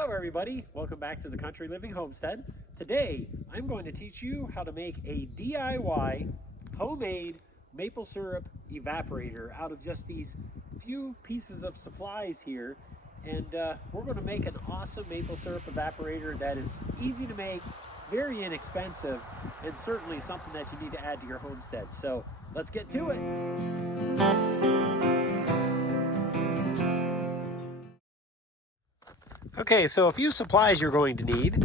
Hello everybody, welcome back to the Country Living Homestead. Today I'm going to teach you how to make a DIY homemade maple syrup evaporator out of just these few pieces of supplies here. And we're going to make an awesome maple syrup evaporator that is easy to make, very inexpensive, and certainly something that you need to add to your homestead. So let's get to it. Okay, so a few supplies you're going to need.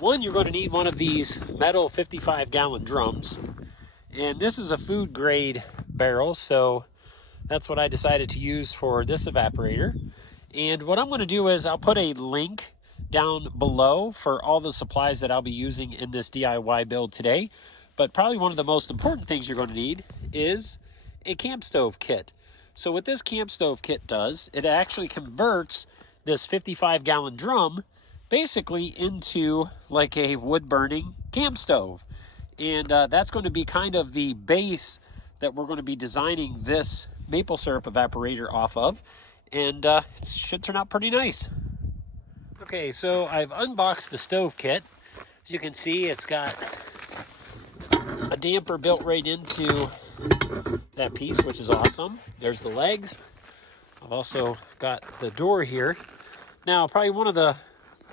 One, you're going to need one of these metal 55-gallon drums. And this is a food grade barrel, so that's what I decided to use for this evaporator. And what I'm going to do is I'll put a link down below for all the supplies that I'll be using in this DIY build today. But probably one of the most important things you're going to need is a camp stove kit. So what this camp stove kit does, it actually converts this 55-gallon drum basically into like a wood-burning camp stove. And that's going to be kind of the base that we're going to be designing this maple syrup evaporator off of. And it should turn out pretty nice. Okay, so I've unboxed the stove kit. As you can see, it's got a damper built right into that piece, which is awesome. There's the legs. I've also got the door here. Now, probably one of the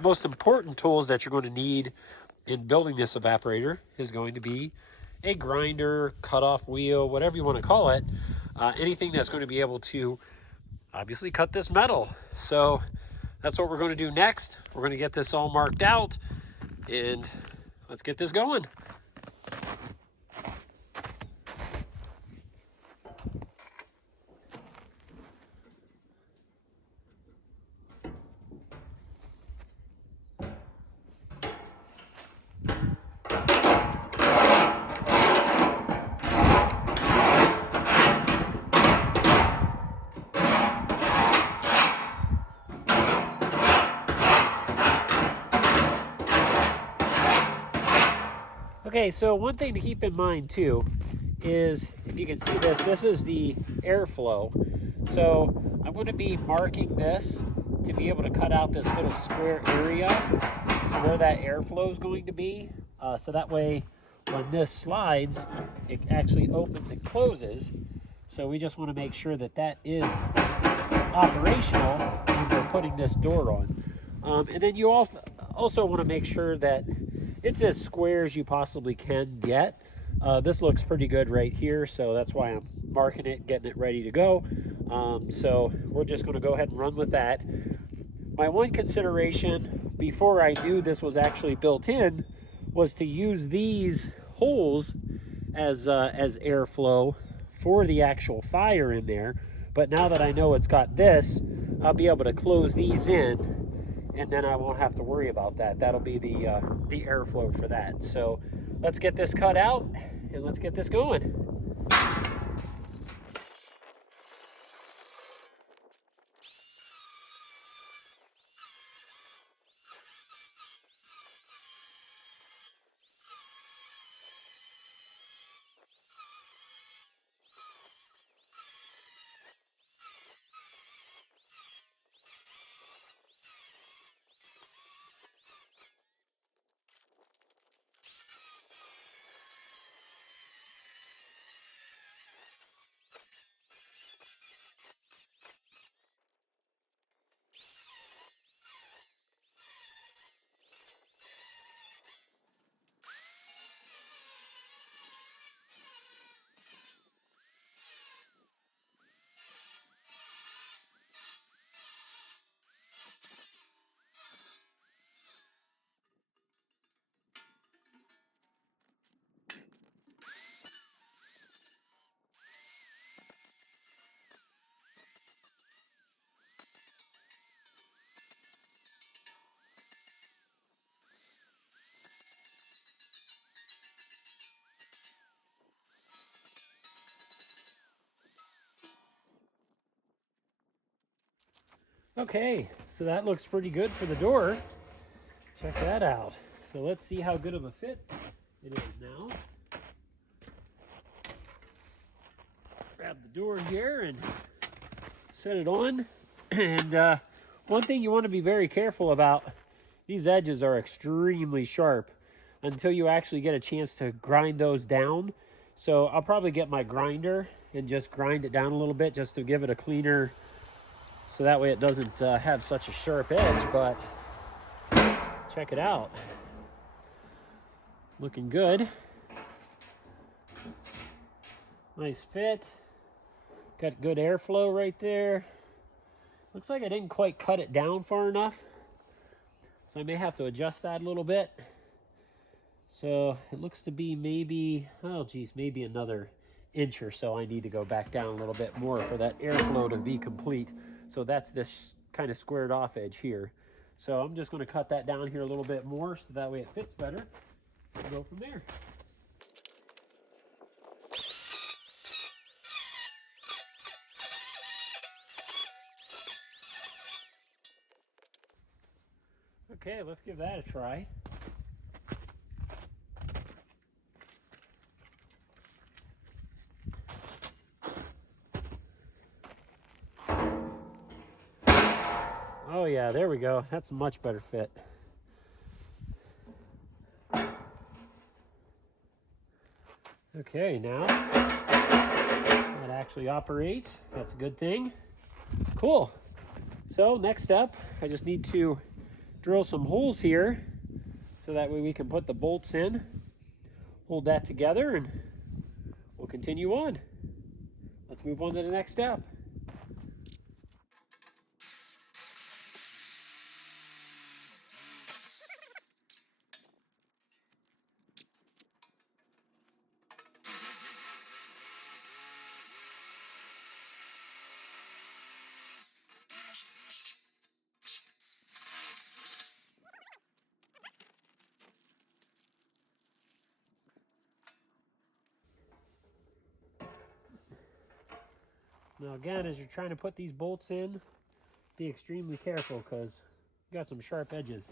most important tools that you're going to need in building this evaporator is going to be a grinder, cutoff wheel, whatever you want to call it. Anything that's going to be able to obviously cut this metal. So that's what we're going to do next. We're going to get this all marked out and let's get this going. Okay, so one thing to keep in mind too is, if you can see this is the airflow. So I'm going to be marking this to be able to cut out this little square area to where that airflow is going to be. So that way when this slides, it actually opens and closes. So we just want to make sure that that is operational when we're putting this door on. And then you also want to make sure that it's as square as you possibly can get. This looks pretty good right here, so that's why I'm marking it, getting it ready to go. So we're just going to go ahead and run with that. My one consideration before I knew this was actually built in was to use these holes as airflow for the actual fire in there. But now that I know it's got this, I'll be able to close these in, and then I won't have to worry about that. That'll be the airflow for that. So let's get this cut out and let's get this going. Okay, so that looks pretty good for the door. Check that out. So let's see how good of a fit it is now. Grab the door here and set it on. And One thing you want to be very careful about, these edges are extremely sharp until you actually get a chance to grind those down. So I'll probably get my grinder and just grind it down a little bit just to give it a cleaner, so that way it doesn't have such a sharp edge. But check it out. Looking good. Nice fit. Got good airflow right there. Looks like I didn't quite cut it down far enough, so I may have to adjust that a little bit. So it looks to be maybe, oh geez, maybe another inch or so I need to go back down a little bit more for that airflow to be complete. So that's this kind of squared off edge here. So I'm just going to cut that down here a little bit more so that way it fits better. We'll go from there. Okay, let's give that a try. Oh yeah, there we go. That's a much better fit. Okay, now that actually operates. That's a good thing. Cool. So next step, I just need to drill some holes here so that way we can put the bolts in, hold that together, and we'll continue on. Let's move on to the next step. Now again, as you're trying to put these bolts in, be extremely careful because you got some sharp edges.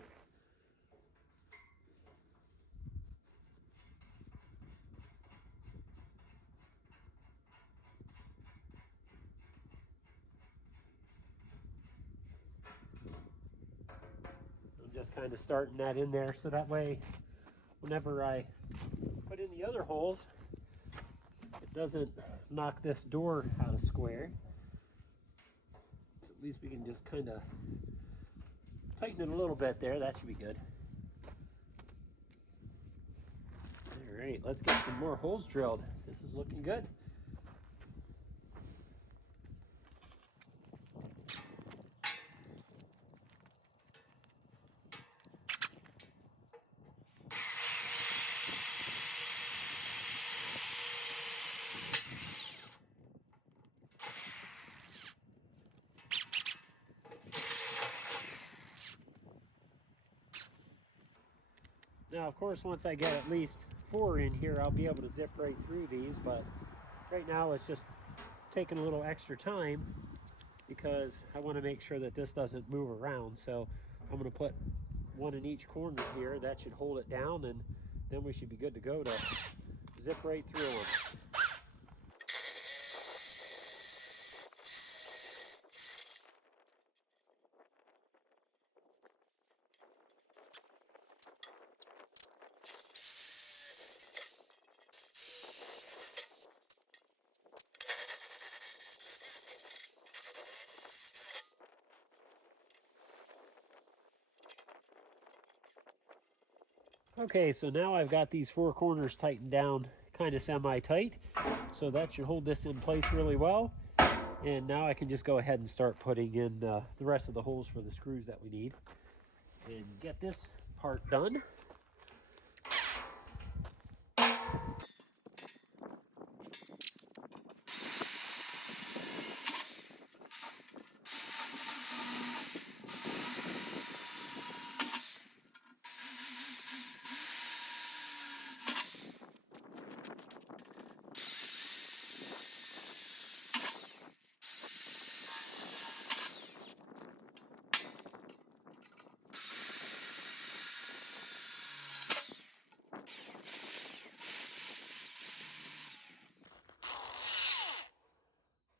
I'm just kind of starting that in there so that way whenever I put in the other holes, it doesn't knock this door out of square. So at least we can just kind of tighten it a little bit there. That should be good. All right, let's get some more holes drilled. This is looking good. Now, of course, once I get at least 4 in here, I'll be able to zip right through these, but right now it's just taking a little extra time because I want to make sure that this doesn't move around. So I'm going to put one in each corner here. That should hold it down, and then we should be good to go to zip right through them. Okay, so now I've got these 4 corners tightened down kind of semi-tight, so that should hold this in place really well. And now I can just go ahead and start putting in the rest of the holes for the screws that we need and get this part done.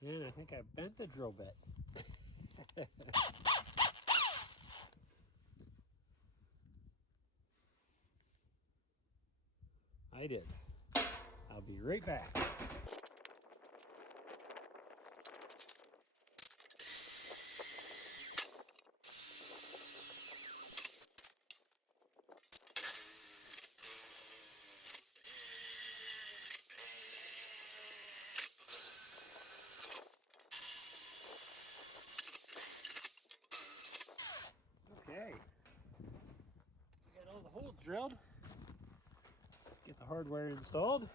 And I think I bent the drill bit. I did. I'll be right back. Okay, we got all the holes drilled. Let's get the hardware installed.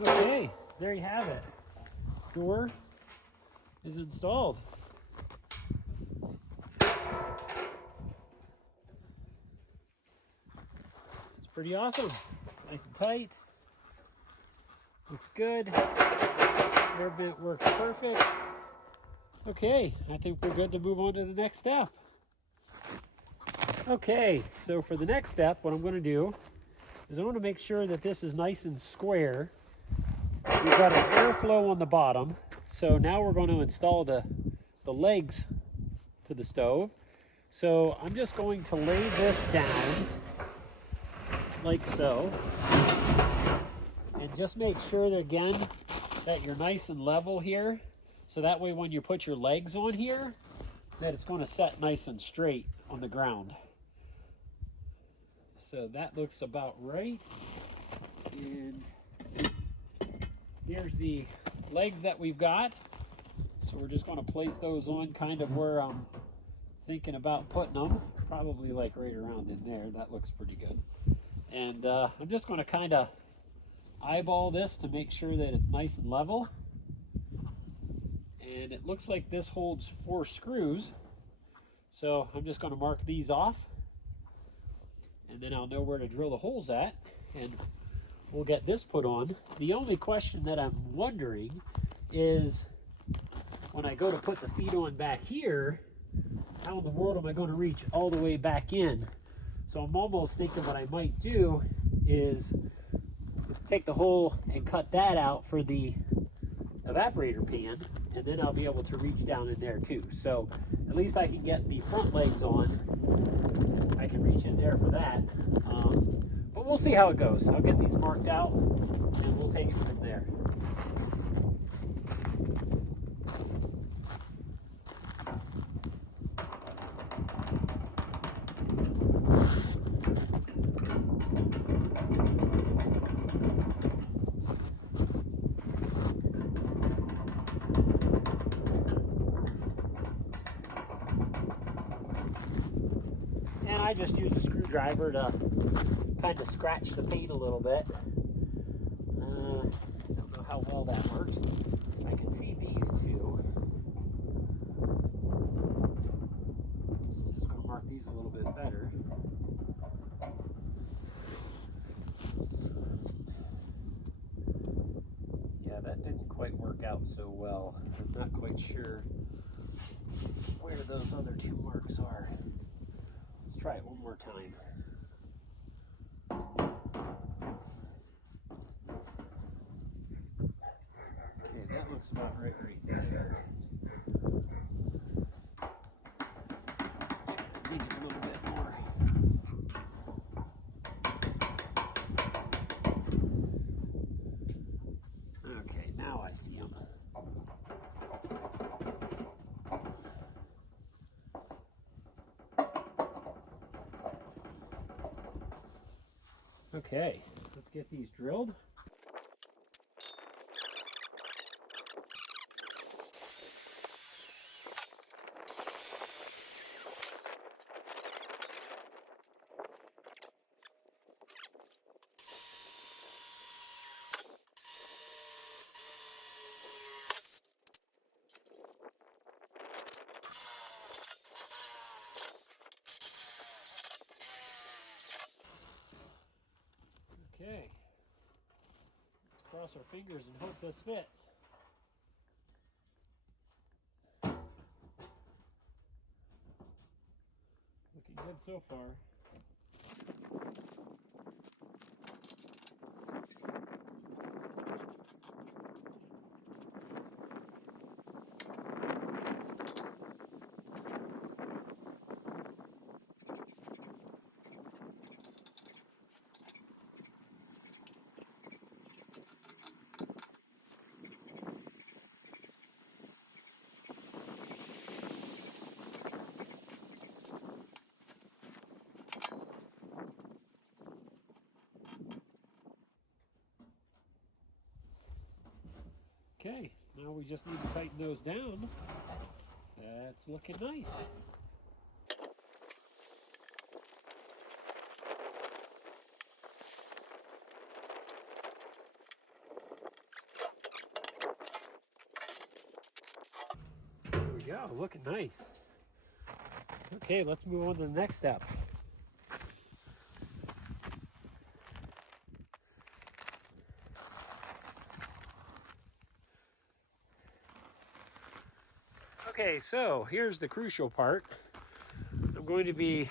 Okay, there you have it. Door is installed. It's pretty awesome. Nice and tight. Looks good. Air vent works perfect. Okay, I think we're good to move on to the next step. Okay, so for the next step, what I'm going to do is I want to make sure that this is nice and square. We've got an airflow on the bottom, so now we're going to install the legs to the stove. So I'm just going to lay this down like so, and just make sure that, again, that you're nice and level here, so that way when you put your legs on here, that it's going to set nice and straight on the ground. So that looks about right. And here's the legs that we've got. So we're just going to place those on kind of where I'm thinking about putting them. Probably like right around in there. That looks pretty good. And I'm just going to kind of eyeball this to make sure that it's nice and level. And it looks like this holds 4 screws. So I'm just going to mark these off. And then I'll know where to drill the holes at. And we'll get this put on. The only question that I'm wondering is, when I go to put the feet on back here, how in the world am I going to reach all the way back in? So I'm almost thinking what I might do is take the hole and cut that out for the evaporator pan, and then I'll be able to reach down in there too. So at least I can get the front legs on. I can reach in there for that. But we'll see how it goes. I'll get these marked out and we'll take it from there. And I just used a screwdriver to kind of scratch the paint a little bit. Don't know how well that worked. I can see these two. So I'm just going to mark these a little bit better. Yeah, that didn't quite work out so well. I'm not quite sure where those other 2 marks are. Let's try it one more time. Okay, that looks about right there. Need a little bit more. Okay, let's get these drilled. Okay, let's cross our fingers and hope this fits. Looking good so far. Okay, now we just need to tighten those down. That's looking nice. There we go, looking nice. Okay, let's move on to the next step. Okay, so here's the crucial part. I'm going to be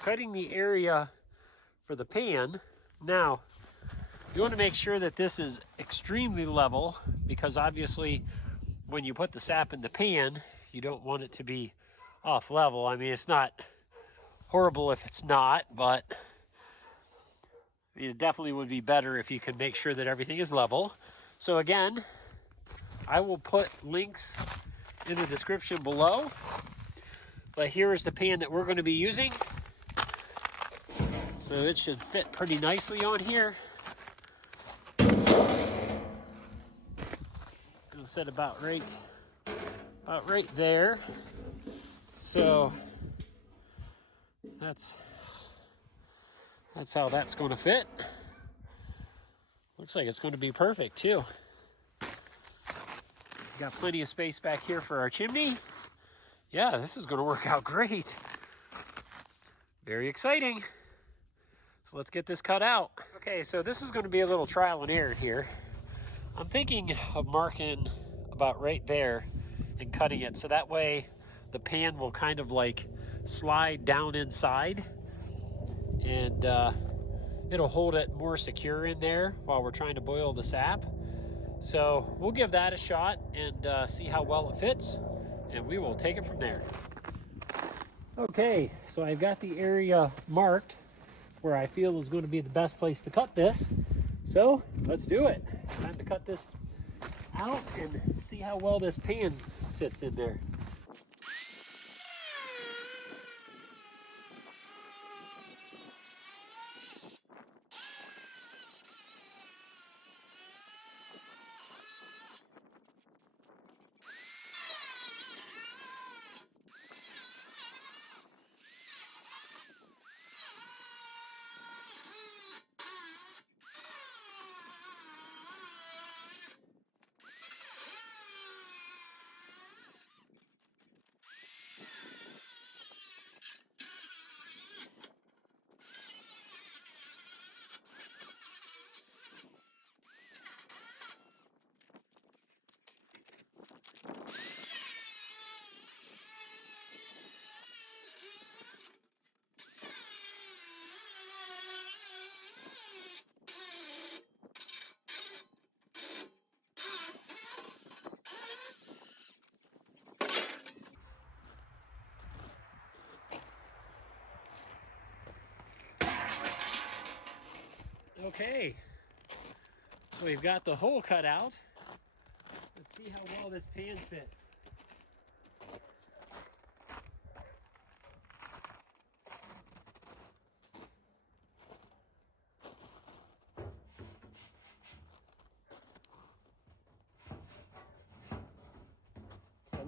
cutting the area for the pan. Now, you want to make sure that this is extremely level, because obviously when you put the sap in the pan, you don't want it to be off level. I mean, it's not horrible if it's not, but it definitely would be better if you could make sure that everything is level. So again, I will put links in the description below, but here is the pan that we're going to be using. So it should fit pretty nicely on here. It's going to sit about right there. So that's how that's going to fit. Looks like it's going to be perfect too. Got plenty of space back here for our chimney. Yeah, this is going to work out great. Very exciting. So let's get this cut out. Okay, so this is going to be a little trial and error here. I'm thinking of marking about right there and cutting it so that way the pan will kind of like slide down inside, and it'll hold it more secure in there while we're trying to boil the sap. So we'll give that a shot and see how well it fits, and we will take it from there. Okay, so I've got the area marked where I feel is going to be the best place to cut this. So let's do it. Time to cut this out and see how well this pan sits in there. Okay, so we've got the hole cut out. Let's see how well this pan fits.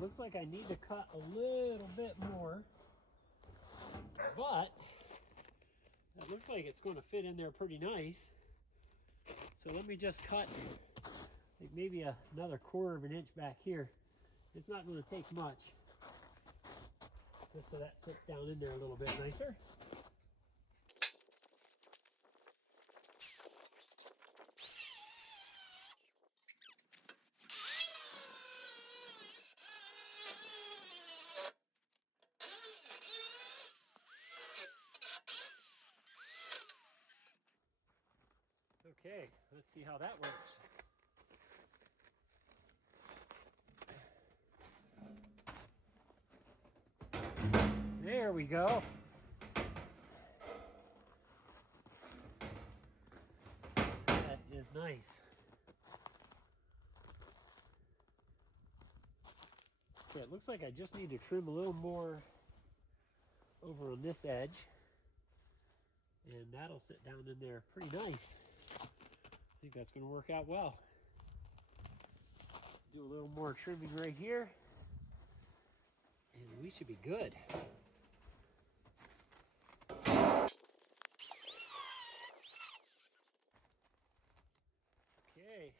looks like I need to cut a little bit more, but that looks like it's going to fit in there pretty nice. So let me just cut like maybe another 1/4 of an inch back here. It's not going to take much, just so that sits down in there a little bit nicer. Okay, let's see how that works. There we go. That is nice. Okay, it looks like I just need to trim a little more over on this edge, and that'll sit down in there pretty nice. I think that's going to work out well. Do a little more trimming right here, and we should be good. Okay.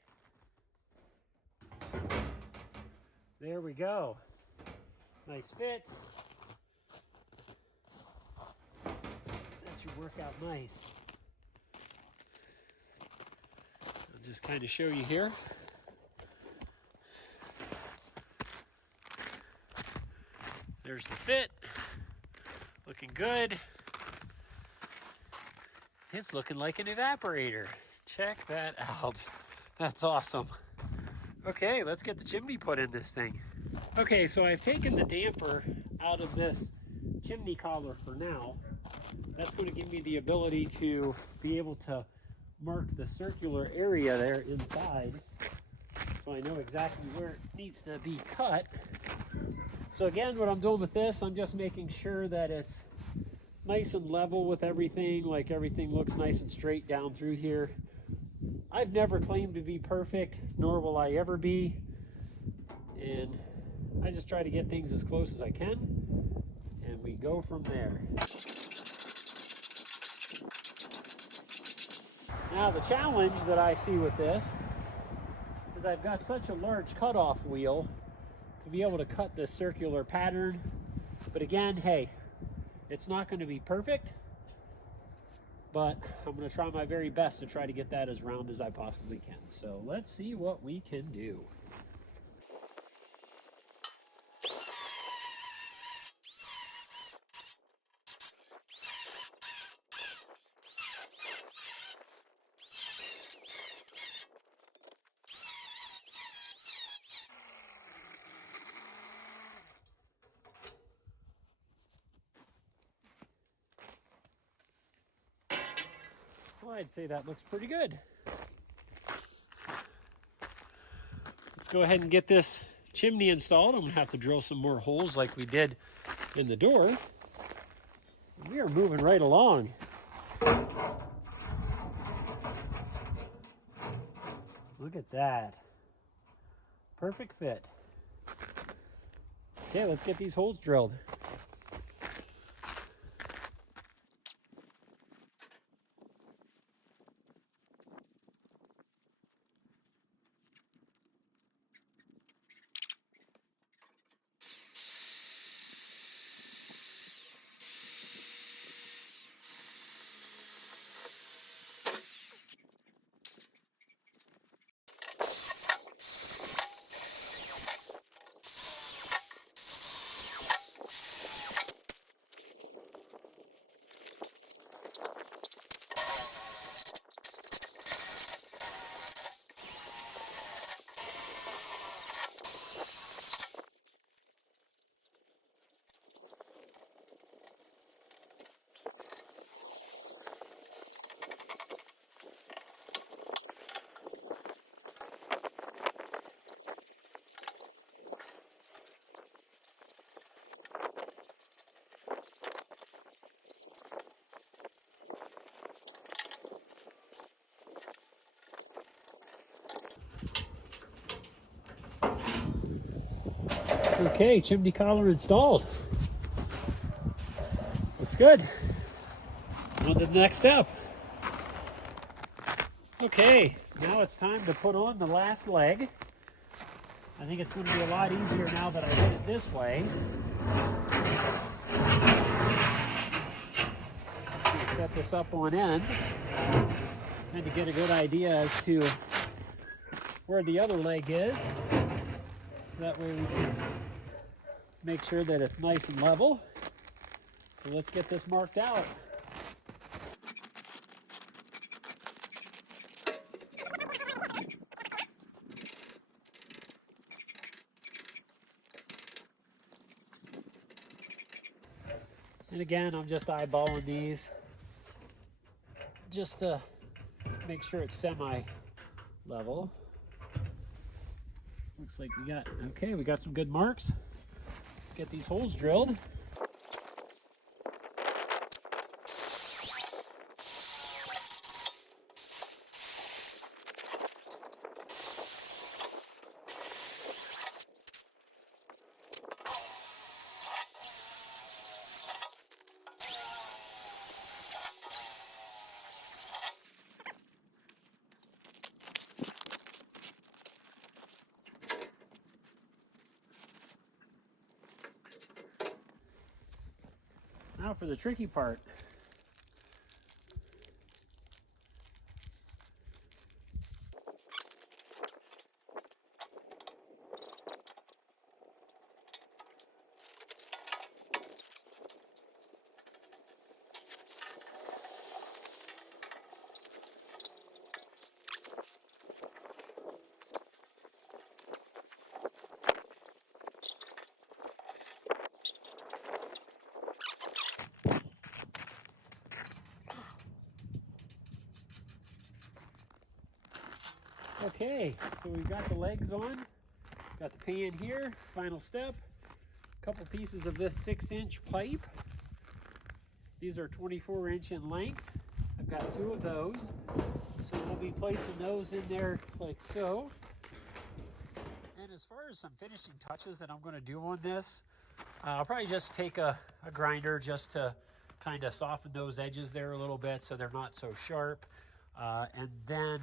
There we go. Nice fit. That should work out nice. I'll just kind of show you here. There's the fit. Looking good. It's looking like an evaporator. Check that out. That's awesome. Okay, let's get the chimney put in this thing. Okay, so I've taken the damper out of this chimney collar for now. That's going to give me the ability to be able to mark the circular area there inside, so I know exactly where it needs to be cut. So again, what I'm doing with this, I'm just making sure that it's nice and level with everything, like everything looks nice and straight down through here. I've never claimed to be perfect, nor will I ever be. And I just try to get things as close as I can, and we go from there. Now the challenge that I see with this is I've got such a large cutoff wheel to be able to cut this circular pattern. But again, hey, it's not going to be perfect, but I'm going to try my very best to try to get that as round as I possibly can. So let's see what we can do. Well, I'd say that looks pretty good. Let's go ahead and get this chimney installed. I'm going to have to drill some more holes like we did in the door. We are moving right along. Look at that. Perfect fit. Okay, let's get these holes drilled. Okay, chimney collar installed. Looks good. On to the next step. Okay, now it's time to put on the last leg. I think it's going to be a lot easier now that I did it this way. Set this up on end and to get a good idea as to where the other leg is. So that way we can make sure that it's nice and level. So let's get this marked out. And again, I'm just eyeballing these just to make sure it's semi-level. Looks like we got some good marks. Let's get these holes drilled. Now for the tricky part. Okay, so we've got the legs on, got the pan here, final step, a couple pieces of this 6-inch pipe. These are 24-inch in length. I've got 2 of those, so we'll be placing those in there like so. And as far as some finishing touches that I'm going to do on this, I'll probably just take a grinder just to kind of soften those edges there a little bit so they're not so sharp. And then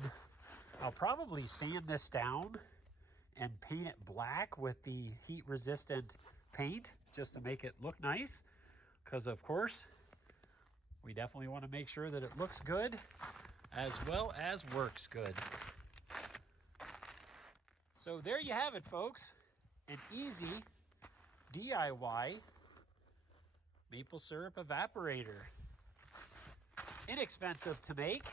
I'll probably sand this down and paint it black with the heat-resistant paint just to make it look nice, because of course we definitely want to make sure that it looks good as well as works good. So there you have it, folks. An easy DIY maple syrup evaporator. Inexpensive to make.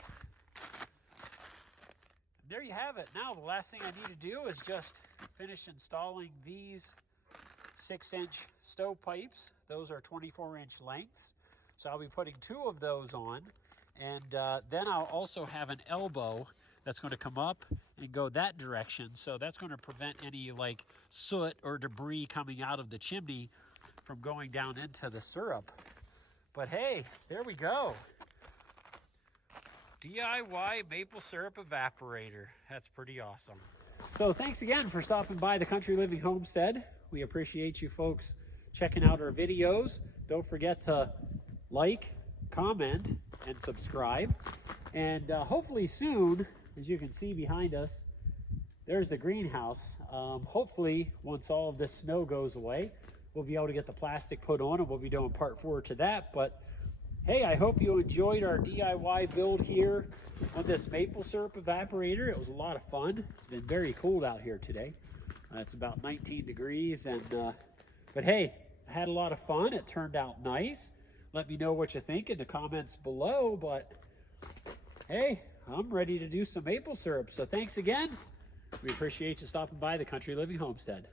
There you have it. Now the last thing I need to do is just finish installing these 6-inch stovepipes. Those are 24-inch lengths. So I'll be putting 2 of those on. And then I'll also have an elbow that's going to come up and go that direction. So that's going to prevent any like soot or debris coming out of the chimney from going down into the syrup. But hey, there we go. DIY maple syrup evaporator. That's pretty awesome. So thanks again for stopping by the Country Living Homestead. We appreciate you folks checking out our videos. Don't forget to like, comment, and subscribe. And hopefully soon, as you can see behind us, there's the greenhouse. Hopefully, once all of this snow goes away, we'll be able to get the plastic put on, and we'll be doing part 4 to that. But hey, I hope you enjoyed our DIY build here on this maple syrup evaporator. It was a lot of fun. It's been very cold out here today. It's about 19 degrees, and but hey, I had a lot of fun. It turned out nice. Let me know what you think in the comments below, but hey, I'm ready to do some maple syrup. So thanks again. We appreciate you stopping by the Country Living Homestead.